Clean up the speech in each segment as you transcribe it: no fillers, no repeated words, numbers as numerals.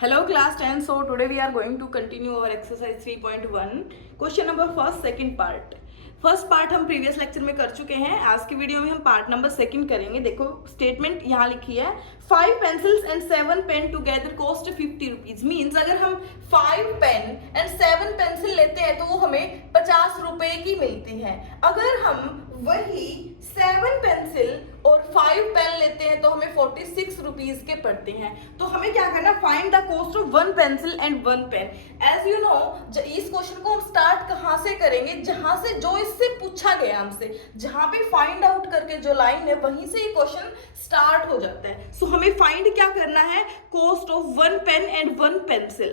Hello class 10. So today we are going to continue our exercise 3.1 question number first second part. First part हम previous lecture में कर चुके हैं. आज की वीडियो में हम पार्ट नंबर सेकंड करेंगे. देखो स्टेटमेंट यहाँ लिखी है 5 pencils and 7 pen together cost 50 rupees. Means अगर हम 5 पेन एंड 7 पेंसिल लेते हैं तो वो हमें 50 रुपए की मिलती है. अगर हम वही 7 पेंसिल और 5 पेन लेते हैं तो हमें 46 रुपीज के पड़ते हैं. तो हमें क्या करना, find the cost of 1 pencil and 1 pen. As you know इस क्वेश्चन को हम स्टार्ट कहाँ से करेंगे, जहां से जो इससे पूछा गया हमसे, जहां पे फाइंड आउट करके जो लाइन है वहीं से ये क्वेश्चन स्टार्ट हो जाता है. सो हमें फाइंड क्या करना है, cost of 1 pen and 1 pencil.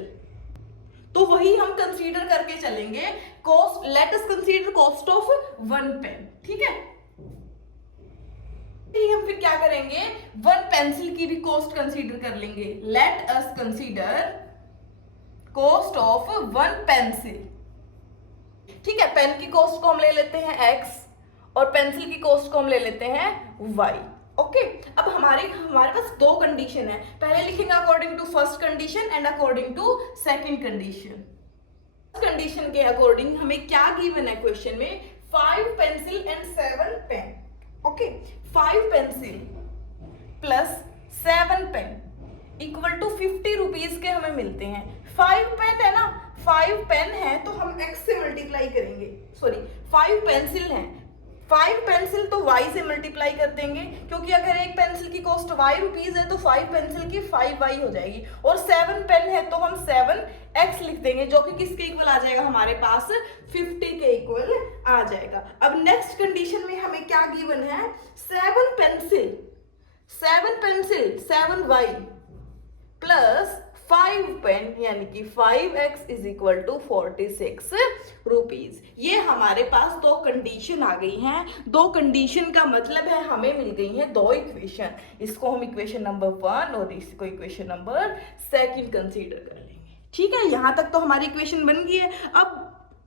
तो वही हम कंसीडर करके चलेंगे. Cost, let us consider cost of 1 pen. ठीक है, हम फिर क्या करेंगे, 1 पेंसिल की भी कॉस्ट कंसीडर कर लेंगे. Late us consider cost of 1 pencil. ठीक है, पेन की कॉस्ट को हम ले लेते हैं x और पेंसिल की कॉस्ट को हम ले लेते हैं y. ओके, अब हमारे पास दो कंडीशन है. पहले लिखेंगे according to first condition and according to second condition. Condition के अकॉर्डिंग हमें क्या गिवन है क्वेश्चन में, 5 pencil and 7 pen. Okay, 5 pencil plus 7 pen equal to 50 rupees के हमें मिलते हैं. 5 पेन है ना, 5 पेन है तो हम x से मल्टीप्लाई करेंगे. सॉरी, 5 पेंसिल है, 5 पेंसिल तो y से मल्टीप्लाई कर देंगे, क्योंकि अगर एक पेंसिल की कॉस्ट y रुपीज है तो 5 पेंसिल की 5y हो जाएगी. और 7 पेन है तो हम 7x लिख देंगे, जो कि किसके इक्वल आ जाएगा, हमारे पास 50 के इक्वल आ जाएगा. अब नेक्स्ट कंडीशन में हमें क्या गिवन है, 7 पेंसिल 7y प्लस 5 पेन यानी कि 5x is equal to 46 rupees. ये हमारे पास दो कंडीशन आ गई हैं. दो कंडीशन का मतलब है हमें मिल गई हैं दो इक्वेशन. इसको हम इक्वेशन नंबर 1 और इसको इक्वेशन नंबर 2 कंसीडर कर लेंगे. ठीक है, यहां तक तो हमारी इक्वेशन बन गई है. अब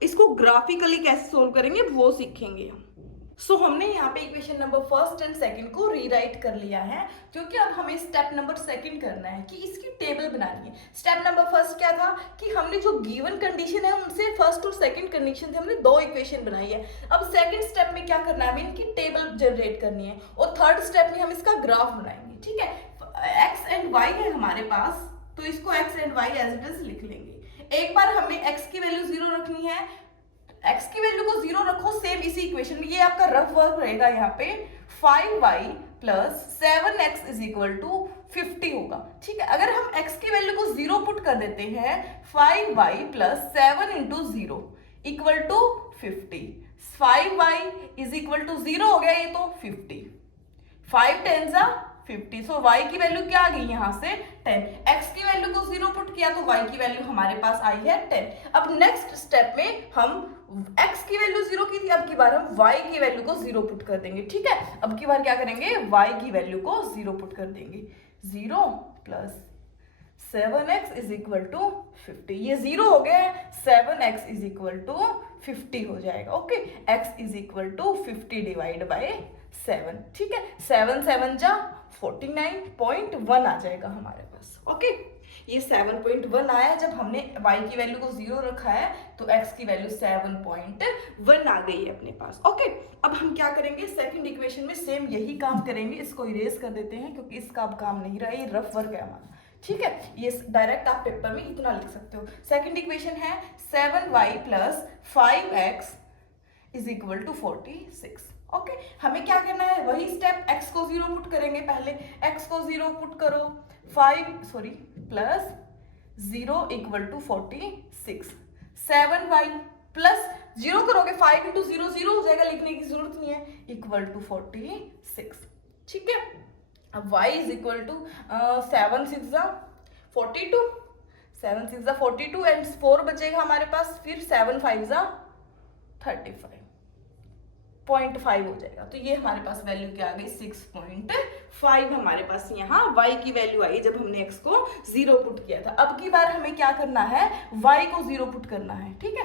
इसको ग्राफिकली कैसे सोल्व करेंगे वो सीखेंगे हम. सो हमने यहाँ पे इक्वेशन नंबर 1 एंड 2 को रीराइट कर लिया है, क्योंकि अब हमें स्टेप नंबर 2 करना है कि इसकी टेबल बनानी है. स्टेप नंबर 1 क्या था कि हमने जो गिवन कंडीशन है उनसे फर्स्ट और सेकंड कंडीशन से हमने दो इक्वेशन बनाई है. अब सेकंड स्टेप में क्या करना है, हमें इनकी टेबल जनरेट करनी है. और थर्ड स्टेप में हम इसका ग्राफ बनाएंगे. ठीक है, x एंड y है हमारे पास, तो इसको x and y as it is लिख लेंगे. एक बार हमें x की वैल्यू 0 रखनी है, x की वैल्यू को 0 रखो सेम इसी इक्वेशन में. ये आपका रफ वर्क रहेगा. यहाँ पे 5y plus 7x is equal to 50 होगा. ठीक है, अगर हम x की वैल्यू को 0 पुट कर देते हैं, 5y plus 7 into 0 equal to 50. 5y is equal to 0 हो गया, ये तो 50. 5 10 50. सो y की वैल्यू क्या आ गई यहाँ से 10. x की वैल्यू को 0 पुट किया तो y की वैल्यू हमारे पास आई है 10. अब नेक्स्ट स्टेप में हम x की वैल्यू 0 की थी, अब की बार हम y की वैल्यू को 0 पुट कर देंगे. ठीक है, अब की बार क्या करेंगे, y की वैल्यू को 0 पुट कर देंगे. 0 plus 7x is equal to 50. ये 0 हो गया है, 7x इज इक्वल टू 50 हो जाएगा. Okay, x is equal to 50 divide by 7. ठीक है, 7 7 जा 49.1 आ जाएगा हमारे पास. ओके, ये 7.1 आया. जब हमने y की वैल्यू को 0 रखा है तो x की वैल्यू 7.1 आ गई है अपने पास. ओके, अब हम क्या करेंगे, सेकंड इक्वेशन में सेम यही काम करेंगे. इसको इरेज कर देते हैं क्योंकि इसका अब काम नहीं रहा, ये रफ वर्क है हमारा. ठीक है, ये डायरेक्ट आप पेपर में इतना लिख सकते हो. सेकंड इक्वेशन है 7y plus 5x is equal to 46. Okay, हमें क्या करना है, वही स्टेप, x को 0 पुट करेंगे. पहले x को 0 पुट करो, plus 0 equal to 46. 7y plus 0 करोगे 5 इंटू 0 0 हो जाएगा, लिखने की जरूरत नहीं है, इक्वल टू 46. ठीक है, अब y is equal to 7 6 42, 7 6 42 and 4 बचेगा हमारे पास. फिर 7 5 35.5 हो जाएगा. तो ये हमारे पास वैल्यू क्या आ गई, 6.5 हमारे पास यहाँ y की वैल्यू आई जब हमने x को 0 पुट किया था. अब की बार हमें क्या करना है, y को 0 पुट करना है. ठीक है,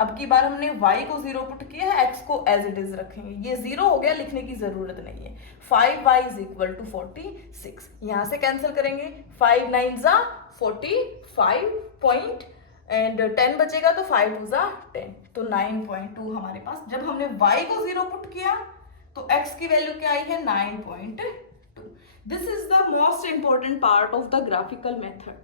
अब की बार हमने y को 0 पुट किया है, x को एज इट इज रखेंगे। ये 0 हो गया, लिखने की जरूरत नहीं है। 5y is equal to 46। यहाँ से कैंसिल करेंगे, 5 9 जा 45 पॉइंट एंड 10 बचेगा तो 5 2 जा 10, तो 9.2 हमारे पास। जब हमने y को 0 पुट किया तो x की वैल्यू क्या आई है 9.2। This is the most important part of the graphical method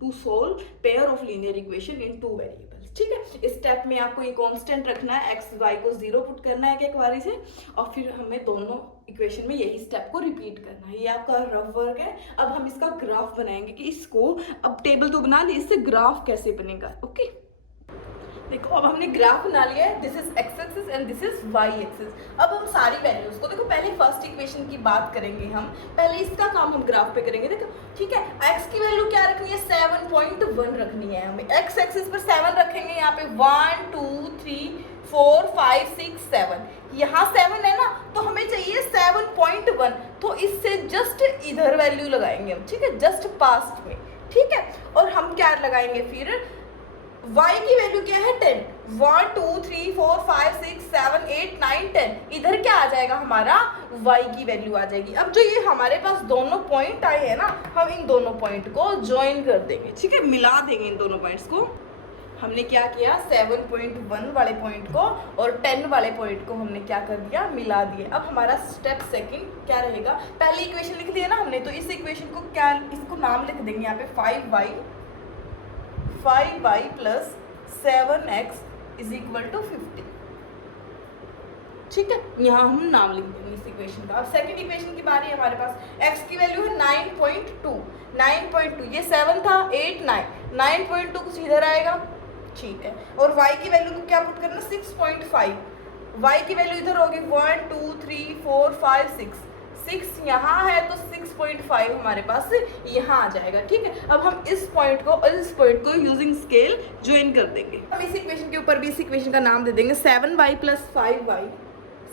to solve pair of linear equation in 2 variables. ठीक है, इस स्टेप में आपको ये कांस्टेंट रखना है, x y को 0 पुट करना है एक बारी से, और फिर हमें दोनों इक्वेशन में यही स्टेप को रिपीट करना है। ये आपका रफ वर्क है। अब हम इसका ग्राफ बनाएंगे कि इसको, अब टेबल तो बना ली, इससे ग्राफ कैसे बनेगा। ओके, देखो अब हमने ग्राफ बना लिया है। This is X axis and this is Y axis. अब हम सारी वैल्यूज को, देखो पहले फर्स्ट इक्वेशन की बात करेंगे हम, पहले इसका काम हम ग्राफ पे करेंगे। देखो ठीक है, x की वैल्यू क्या रखनी है 7.1 रखनी है हमें। x एक्सिस पर 7 रखेंगे, यहाँ पे 1 2 3 4 5 6 7, यहाँ 7 है ना, तो हमें चाहिए 7.1, तो इससे जस्ट इधर वैल्यू लगाएंगे हम। ठीक है, जस्ट पास्ट में। ठीक है, और हम क्या लगाएंगे फिर, y की वैल्यू क्या है 10, 1 2 3 4 5 6 7 8 9 10, इधर क्या आ जाएगा हमारा y की वैल्यू आ जाएगी। अब जो ये हमारे पास दोनों पॉइंट आए हैं ना, हम इन दोनों पॉइंट को ज्वाइन कर देंगे। ठीक है, मिला देंगे इन दोनों पॉइंट्स को। हमने क्या किया, 7.1 वाले पॉइंट को और 10 वाले पॉइंट को हमने क्या कर दिया, मिला दिए। अब हमारा स्टेप सेकंड क्या रहेगा, पहली इक्वेशन लिख लिया ना हमने, तो इस इक्वेशन को क्या, इसको नाम लिख देंगे यहाँ पे 5y plus 7x is equal to 50। ठीक है, यहाँ हम नाम लिख देंगे इस इक्वेशन का। अब सेकंड इक्वेशन की बारी है हमारे पास। x की वैल्यू है 9.2, ये 7 था 8 9, 9.2 कुछ इधर आएगा। ठीक है, और y की वैल्यू को क्या पुट करना 6.5, y की वैल्यू इधर होगी 1 2 3 4 5 6, 6 यहाँ है तो 6.5 हमारे पास यहाँ आ जाएगा। ठीक है, अब हम इस पॉइंट को और इस पॉइंट को यूजिंग स्केल ज्वाइन कर देंगे। हम इस इक्वेशन के ऊपर भी इस इक्वेशन का नाम दे देंगे 7y plus 5y,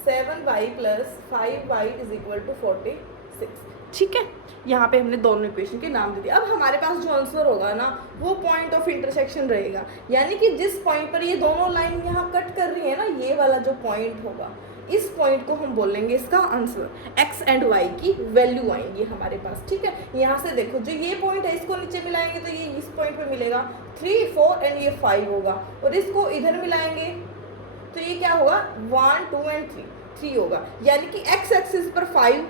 7y plus 5y is equal to 46। ठीक है, यहाँ पे हमने दोनों इक्वेशन के नाम दे दिए। अब हमारे पास जो आंसर होगा ना, वो पॉइंट ऑफ इंटरसेक्शन रहेगा, यानी कि जिस पॉइंट पर ये दोनों लाइन यहाँ कट कर रही है ना, ये वाला जो पॉइंट होगा, इस पॉइंट को हम बोलेंगे इसका आंसर। x एंड y की वैल्यू आएंगी हमारे पास। ठीक है, यहाँ से देखो जो ये पॉइंट है इसको नीचे मिलाएंगे तो ये इस पॉइंट पे मिलेगा 3 4 एंड ये 5 होगा, और इसको इधर मिलाएंगे तो ये क्या होगा 1 2 एंड 3 होगा, यानी कि x एक्सिस पर 5,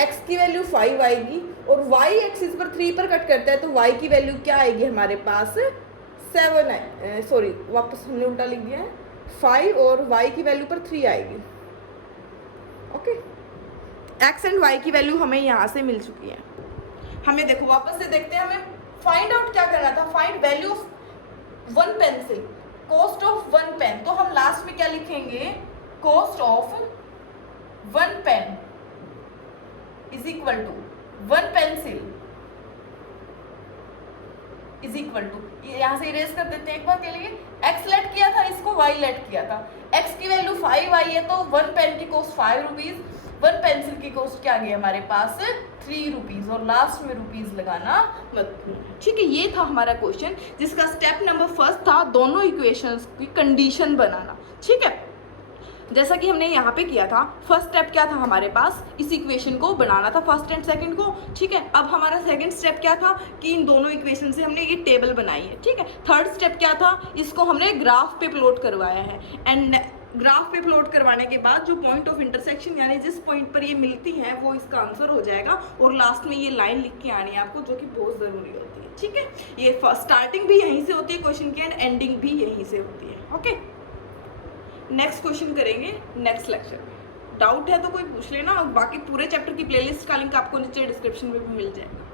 x की वैल्यू 5 आएगी, और y एक्सिस पर 3 पर कट करता है तो y की वैल्यू क्या आएगी हमारे पास 7 है, सॉरी वापस हमने उल्टा लिख दिया है, 5 और y की वैल्यू पर 3 आएगी। ओके, x एंड y की वैल्यू हमें यहाँ से मिल चुकी है। हमें देखो वापस से देखते हैं, हमें फाइंड आउट क्या करना था, find value of 1 pencil, cost of 1 pen. तो हम लास्ट में क्या लिखेंगे, cost of 1 pen is equal to 1 pencil is equal to, यहाँ से इरेज कर देते हैं एक बार के लिए, x लेट किया था, इसको y लेट किया था। x की वैल्यू 5 आई है तो 1 पेन की कॉस्ट 5 रुपीज, 1 पेंसिल की कॉस्ट क्या गई हमारे पास 3 रुपीज, और लास्ट में रुपीज लगाना मत भूलना। ठीक है, ये था हमारा क्वेश्चन, जिसका स्टेप नंबर फर्स्ट था दोनों इक्वेशंस की कंडीशन बनाना। ठीक है, जैसा कि हमने यहाँ पे किया था, फर्स्ट स्टेप क्या था हमारे पास, इस इक्वेशन को बनाना था, फर्स्ट एंड सेकंड को। ठीक है, अब हमारा सेकंड स्टेप क्या था कि इन दोनों इक्वेशन से हमने ये टेबल बनाई है। ठीक है, थर्ड स्टेप क्या था, इसको हमने ग्राफ पे प्लॉट करवाया है, एंड ग्राफ पे प्लॉट करवाने के बाद जो पॉइंट ऑफ इंटरसेक्शन यानी जिस पॉइंट पर ये मिलती हैं वो इसका आंसर हो जाएगा, और लास्ट में ये लाइन लिख के आनी है आपको, जो कि बहुत ज़रूरी होती है। ठीक है, ये स्टार्टिंग भी यहीं से होती है क्वेश्चन की, एंड एंडिंग भी यहीं से होती है। ओके, नेक्स्ट क्वेश्चन करेंगे नेक्स्ट लेक्चर में। डाउट है तो कोई पूछ लेना, बाकी पूरे चैप्टर की प्लेलिस्ट का लिंक आपको नीचे डिस्क्रिप्शन में भी मिल जाएगा।